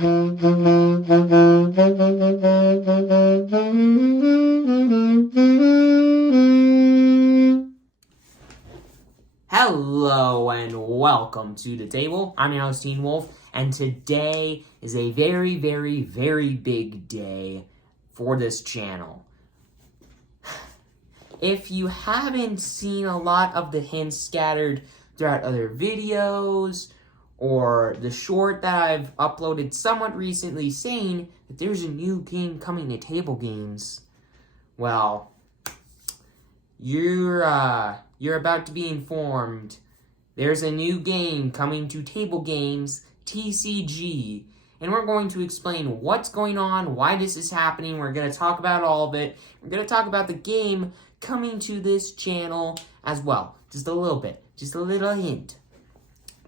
Hello and welcome to the table. I'm your host, Teen Wolf, and today is a very, very, very big day for this channel. If you haven't seen a lot of the hints scattered throughout other videos, or the short that I've uploaded somewhat recently saying that there's a new game coming to table games, well, you're about to be informed. There's a new game coming to table games, TCG, and we're going to explain what's going on, why this is happening. We're going to talk about all of it. We're going to talk about the game coming to this channel as well. Just a little bit. Just a little hint.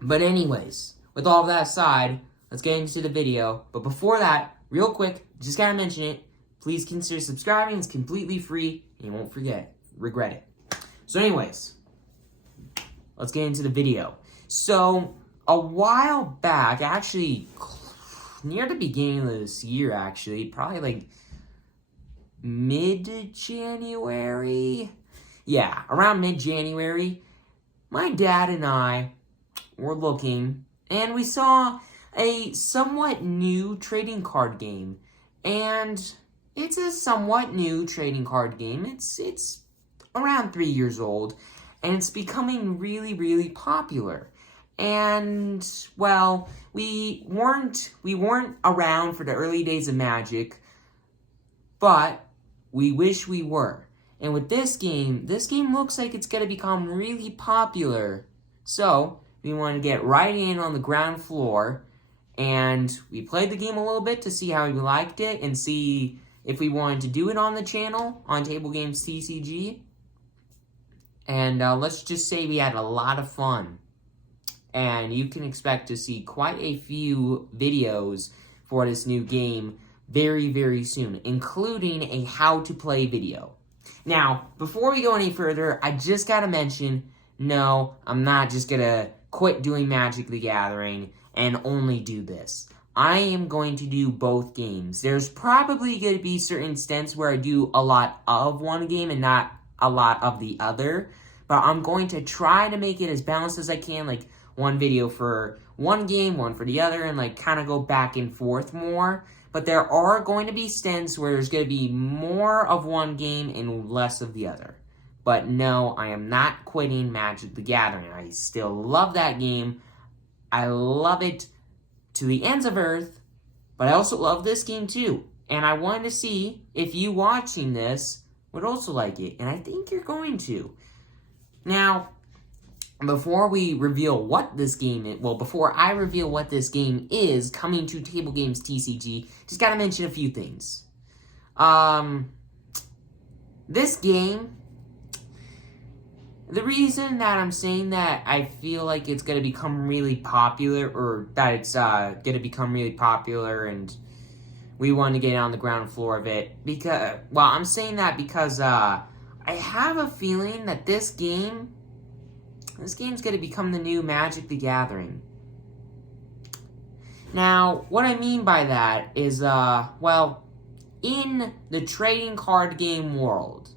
But anyways, with all of that aside, let's get into the video. But before that, real quick, just gotta mention it. Please consider subscribing. It's completely free, and you won't regret it. So anyways, let's get into the video. So, a while back, actually, near the beginning of this year, actually, probably like mid-January? Yeah, around mid-January, my dad and I were looking, and we saw a somewhat new trading card game. And it's a somewhat new trading card game. It's around 3 years old, and it's becoming really, really popular. And, well, we weren't around for the early days of Magic, but we wish we were. And with this game looks like it's going to become really popular. So, we want to get right in on the ground floor, and we played the game a little bit to see how we liked it and see if we wanted to do it on the channel, on Table Games TCG. And let's just say we had a lot of fun. And you can expect to see quite a few videos for this new game very, very soon, including a how-to-play video. Now, before we go any further, I just gotta mention, no, I'm not just gonna quit doing Magic the Gathering and only do this. I am going to do both games. There's probably going to be certain stints where I do a lot of one game and not a lot of the other, but I'm going to try to make it as balanced as I can, like one video for one game, one for the other, and like kind of go back and forth more. But there are going to be stints where there's going to be more of one game and less of the other. But no, I am not quitting Magic the Gathering. I still love that game. I love it to the ends of earth, but I also love this game too. And I wanted to see if you watching this would also like it, and I think you're going to. Now, before we reveal what this game is, before I reveal what this game is coming to Table Games TCG, just gotta mention a few things. This game, the reason that I'm saying that I feel like it's going to become really popular, or that it's going to become really popular and we want to get on the ground floor of it, I'm saying that because I have a feeling that this game's going to become the new Magic the Gathering. Now, what I mean by that is, in the trading card game world,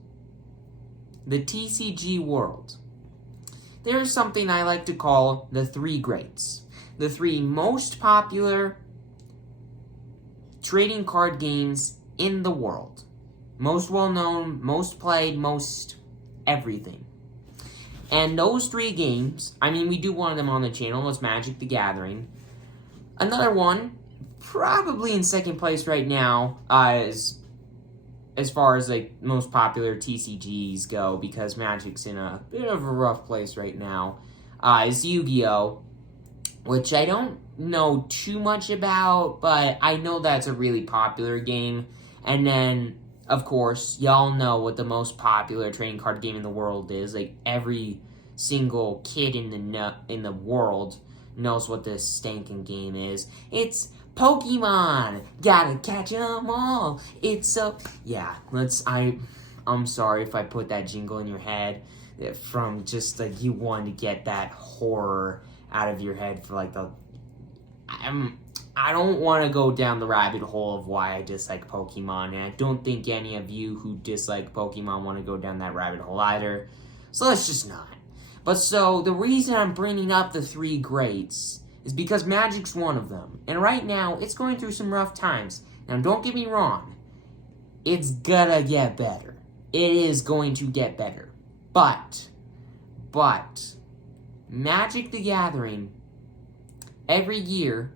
the TCG world, there is something I like to call the three greats. The three most popular trading card games in the world. Most well-known, most played, most everything. And those three games, I mean, we do one of them on the channel, it's Magic the Gathering. Another one, probably in second place right now, is as far as like most popular TCGs go, because Magic's in a bit of a rough place right now, is Yu-Gi-Oh!, which I don't know too much about, but I know that's a really popular game. And then, of course, y'all know what the most popular trading card game in the world is. Like, every single kid in the world knows what this stinking game is. It's Pokemon! Gotta catch 'em all! It's so... Yeah, I'm sorry if I put that jingle in your head from just, like, you wanted to get that horror out of your head for, like, I don't want to go down the rabbit hole of why I dislike Pokemon, and I don't think any of you who dislike Pokemon want to go down that rabbit hole either. So let's just not. But so, the reason I'm bringing up the three greats is because Magic's one of them. And right now, it's going through some rough times. Now, don't get me wrong. It's gonna get better. It is going to get better. But, Magic the Gathering, every year,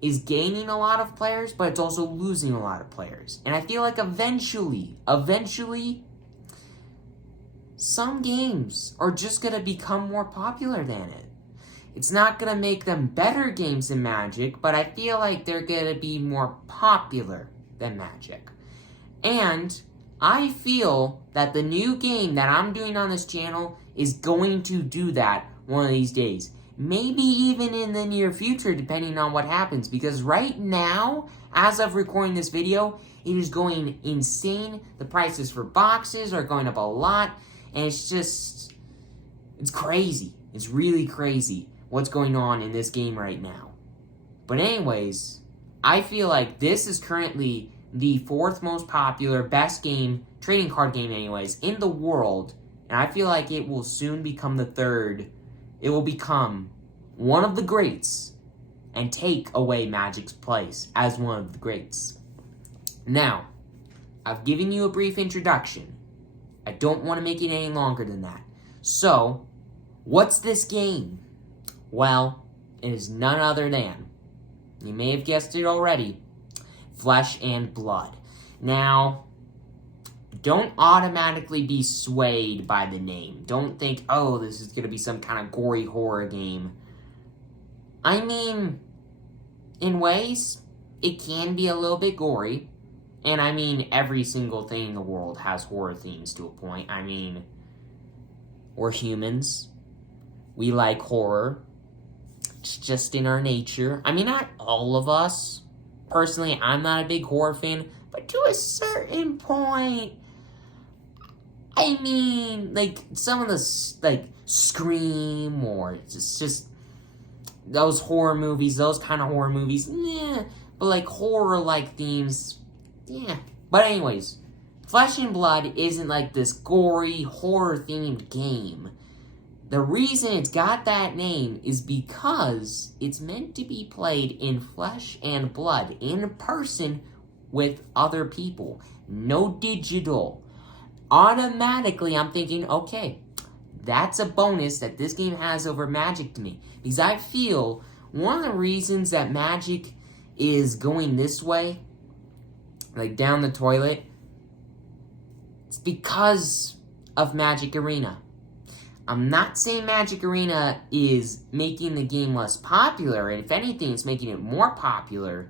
is gaining a lot of players, but it's also losing a lot of players. And I feel like eventually, some games are just going to become more popular than it. It's not going to make them better games than Magic, but I feel like they're going to be more popular than Magic. And I feel that the new game that I'm doing on this channel is going to do that one of these days. Maybe even in the near future, depending on what happens. Because right now, as of recording this video, it is going insane. The prices for boxes are going up a lot. And it's crazy. It's really crazy what's going on in this game right now. But anyways, I feel like this is currently the fourth most popular, best game, trading card game anyways, in the world. And I feel like it will soon become the third. It will become one of the greats and take away Magic's place as one of the greats. Now, I've given you a brief introduction. I don't want to make it any longer than that. So, what's this game? Well, it is none other than, you may have guessed it already, Flesh and Blood. Now, don't automatically be swayed by the name. Don't think, oh, this is going to be some kind of gory horror game. I mean, in ways, it can be a little bit gory. And I mean, every single thing in the world has horror themes to a point. I mean, we're humans. We like horror. It's just in our nature. I mean, not all of us. Personally, I'm not a big horror fan. But to a certain point, I mean, like, some of the, like, Scream or just those horror movies, those kind of horror movies, yeah. But, like, horror-like themes, yeah. But anyways, Flesh and Blood isn't, like, this gory, horror-themed game. The reason it's got that name is because it's meant to be played in flesh and blood, in person, with other people. No digital. Automatically, I'm thinking, okay, that's a bonus that this game has over Magic to me. Because I feel one of the reasons that Magic is going this way, like down the toilet, it's because of Magic Arena. I'm not saying Magic Arena is making the game less popular. If anything, it's making it more popular.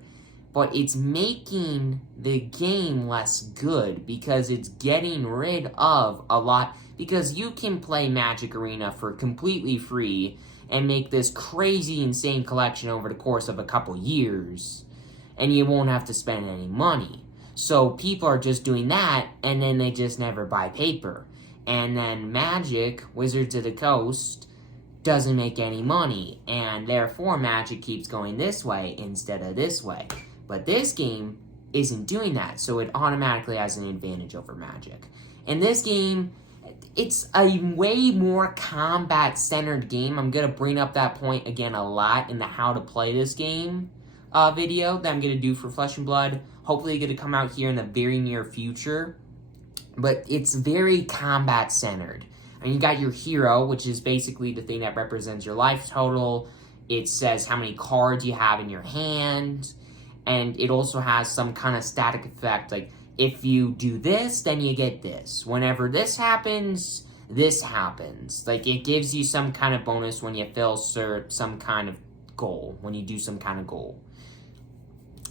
But it's making the game less good because it's getting rid of a lot. Because you can play Magic Arena for completely free and make this crazy, insane collection over the course of a couple years. And you won't have to spend any money. So people are just doing that, and then they just never buy paper. And then Magic, Wizards of the Coast, doesn't make any money. And therefore, Magic keeps going this way instead of this way. But this game isn't doing that, so it automatically has an advantage over Magic. And this game, it's a way more combat-centered game. I'm going to bring up that point again a lot in the how to play this game video that I'm going to do for Flesh and Blood. Hopefully going to come out here in the very near future. But it's very combat-centered. And you got your hero, which is basically the thing that represents your life total. It says how many cards you have in your hand. And it also has some kind of static effect. Like, if you do this, then you get this. Whenever this happens, this happens. Like, it gives you some kind of bonus when you fill some kind of goal. When you do some kind of goal.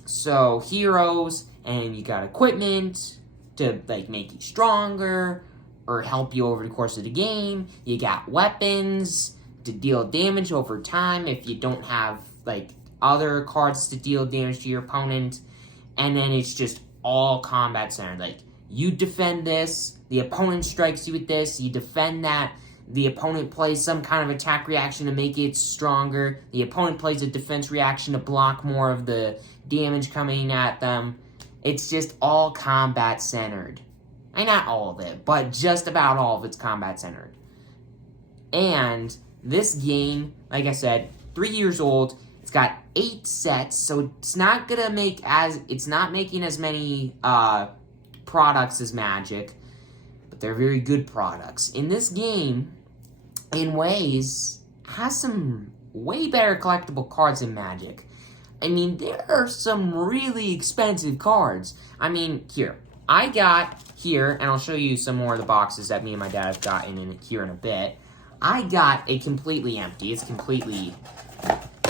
So, heroes, and you got equipment to, like, make you stronger or help you over the course of the game. You got weapons to deal damage over time if you don't have, like, other cards to deal damage to your opponent. And then it's just all combat centered. Like, you defend this, the opponent strikes you with this, you defend that, The opponent plays some kind of attack reaction to make it stronger. The opponent plays a defense reaction to block more of the damage coming at them. It's just all combat-centered. And not all of it, but just about all of it's combat-centered. And this game, like I said, 3 years old. It's got 8 sets, so it's not gonna make it's not making as many products as Magic, but they're very good products. In this game, in ways, has some way better collectible cards than Magic. I mean, there are some really expensive cards. I mean, I got here, and I'll show you some more of the boxes that me and my dad have gotten here in a bit. I got a completely empty. It's completely...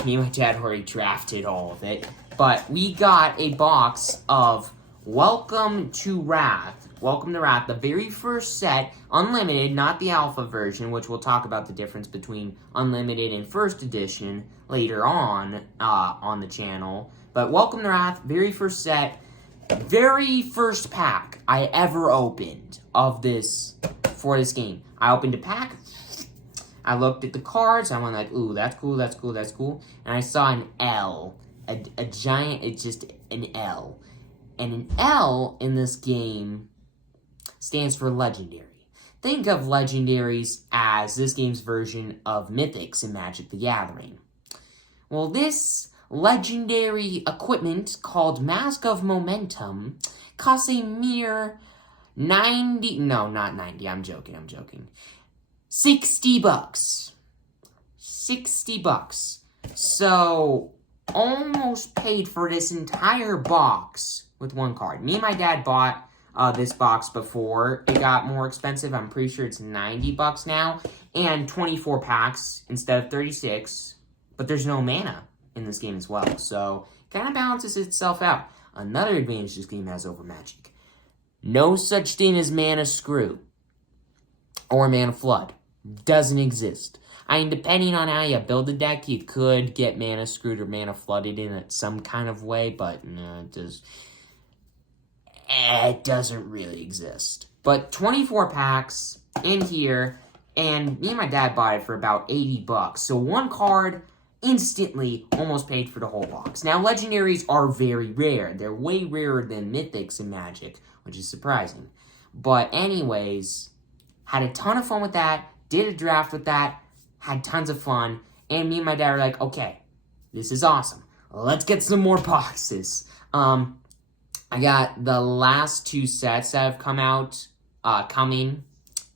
Me and my dad already drafted all of it. But we got a box of Welcome to Wrath. Welcome to Wrath, the very first set, Unlimited, not the Alpha version, which we'll talk about the difference between Unlimited and First Edition later on the channel. But Welcome to Wrath, very first set, very first pack I ever opened of this, for this game. I opened a pack, I looked at the cards, I went like, ooh, that's cool, that's cool, that's cool. And I saw an L, a giant, it's just an L. And an L in this game stands for Legendary. Think of Legendaries as this game's version of Mythics in Magic the Gathering. Well, this legendary equipment called Mask of Momentum costs a mere 90, no, not 90, I'm joking. 60 bucks. 60 bucks. So, almost paid for this entire box with one card. Me and my dad bought this box before it got more expensive. I'm pretty sure it's 90 bucks now. And 24 packs instead of 36. But there's no mana in this game as well. So, it kind of balances itself out. Another advantage this game has over Magic. No such thing as mana screw. Or mana flood. Doesn't exist. I mean, depending on how you build the deck, you could get mana screwed or mana flooded in it some kind of way, but no, it doesn't really exist. But 24 packs in here, and me and my dad bought it for about 80 bucks. So one card instantly almost paid for the whole box. Now, legendaries are very rare. They're way rarer than mythics in Magic, which is surprising. But anyways, had a ton of fun with that, did a draft with that, had tons of fun, and me and my dad were like, okay, this is awesome. Let's get some more boxes. I got the last 2 sets that have come out, coming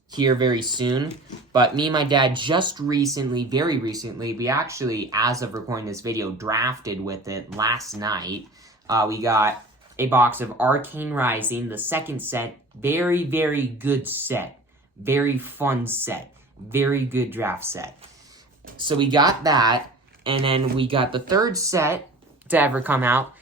here very soon. But me and my dad just recently, very recently, we actually, as of recording this video, drafted with it last night. We got a box of Arcane Rising, the second set. Very, very good set. Very fun set. Very good draft set. So we got that, and then we got the third set to ever come out.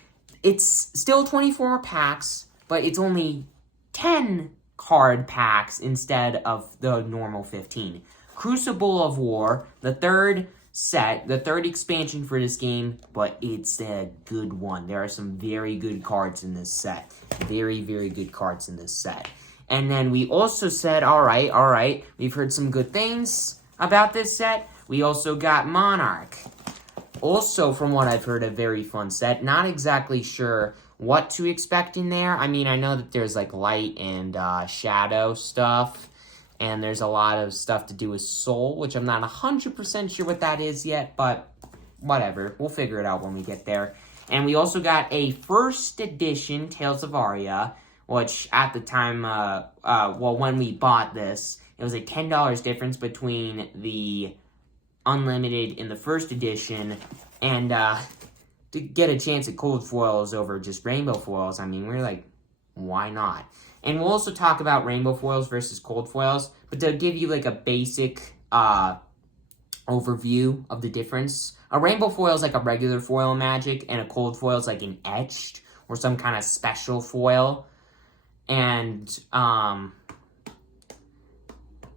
It's still 24 packs, but it's only 10 card packs instead of the normal 15. Crucible of War, the third set, the third expansion for this game, but it's a good one. There are some very good cards in this set. Very, very good cards in this set. And then we also said, all right, we've heard some good things about this set. We also got Monarch. Also, from what I've heard, a very fun set. Not exactly sure what to expect in there. I mean, I know that there's like light and shadow stuff. And there's a lot of stuff to do with soul, which I'm not 100% sure what that is yet. But whatever, we'll figure it out when we get there. And we also got a first edition Tales of Aria, which at the time, well, when we bought this, it was a $10 difference between the Unlimited in the first edition, and to get a chance at cold foils over just rainbow foils, I mean, we're like, why not? And we'll also talk about rainbow foils versus cold foils, but to give you like a basic overview of the difference, a rainbow foil is like a regular foil in Magic, and a cold foil is like an etched or some kind of special foil. And,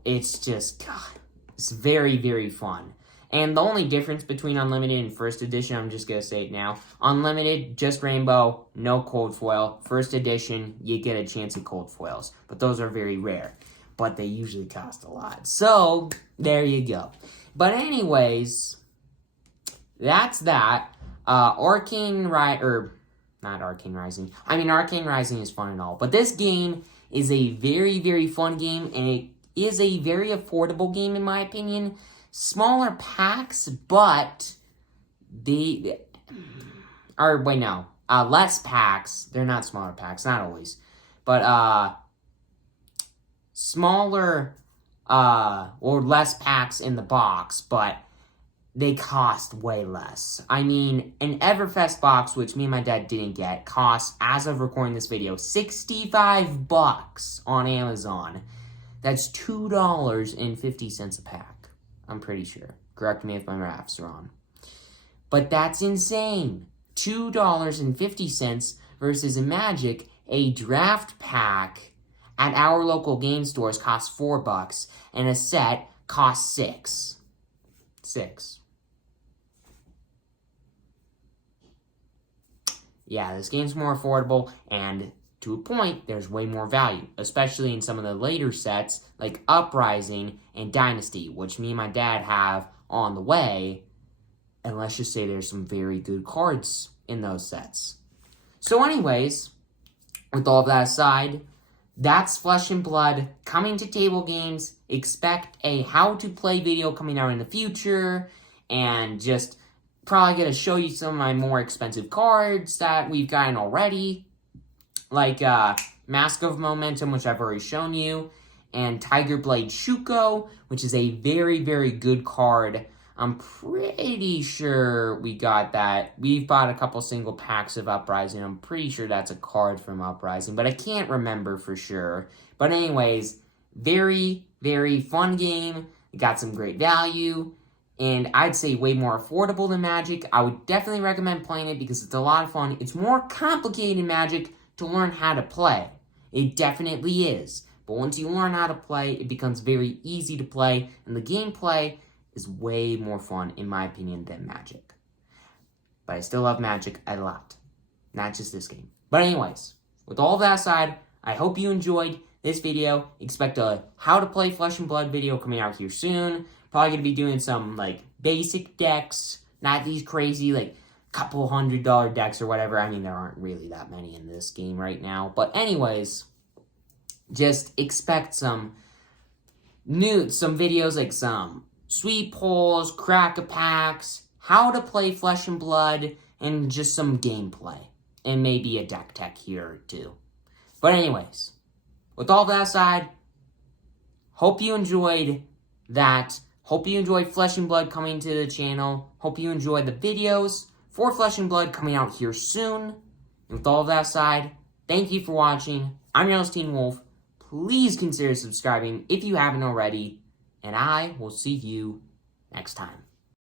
it's just, God, it's very, very fun. And the only difference between Unlimited and First Edition, I'm just going to say it now. Unlimited, just rainbow, no cold foil. First Edition, you get a chance at cold foils. But those are very rare. but they usually cost a lot. So, there you go. But anyways, that's that. Arcane Rising is fun and all. But this game is a very, very fun game, and it is a very affordable game, in my opinion. Smaller packs, but less packs. They're not smaller packs, not always. But, smaller, or less packs in the box, but they cost way less. I mean, an Everfest box, which me and my dad didn't get, costs, as of recording this video, $65 on Amazon. That's $2.50 a pack. I'm pretty sure. Correct me if my math's wrong. But that's insane. $2.50 versus in Magic, a draft pack at our local game stores costs $4, and a set costs $6. Yeah, this game's more affordable, and to a point, there's way more value, especially in some of the later sets, like Uprising and Dynasty, which me and my dad have on the way, and let's just say there's some very good cards in those sets. So anyways, with all of that aside, that's Flesh and Blood coming to table games. Expect a how-to-play video coming out in the future, and just probably going to show you some of my more expensive cards that we've gotten already, like Mask of Momentum, which I've already shown you, and Tiger Blade Shuko, which is a very, very good card. I'm pretty sure we got that. We've bought a couple single packs of Uprising. I'm pretty sure that's a card from Uprising, but I can't remember for sure. But anyways, very, very fun game. It got some great value, and I'd say way more affordable than Magic. I would definitely recommend playing it because it's a lot of fun. It's more complicated in Magic to learn how to play. It definitely is. But once you learn how to play, it becomes very easy to play, and the gameplay is way more fun, in my opinion, than Magic. But I still love Magic a lot. Not just this game. But anyways, with all that aside, I hope you enjoyed this video. Expect a how to play Flesh and Blood video coming out here soon. Probably going to be doing some, basic decks. Not these crazy, couple $100 decks or whatever. I mean, there aren't really that many in this game right now. But anyways, just expect some videos, some sweep polls, crack-a-packs, how to play Flesh and Blood, and just some gameplay. And maybe a deck tech here or two. But anyways, with all that aside, hope you enjoyed that. Hope you enjoyed Flesh and Blood coming to the channel. Hope you enjoyed the videos for Flesh and Blood coming out here soon. And with all of that aside, thank you for watching. I'm your host, Teen Wolf. Please consider subscribing if you haven't already. And I will see you next time.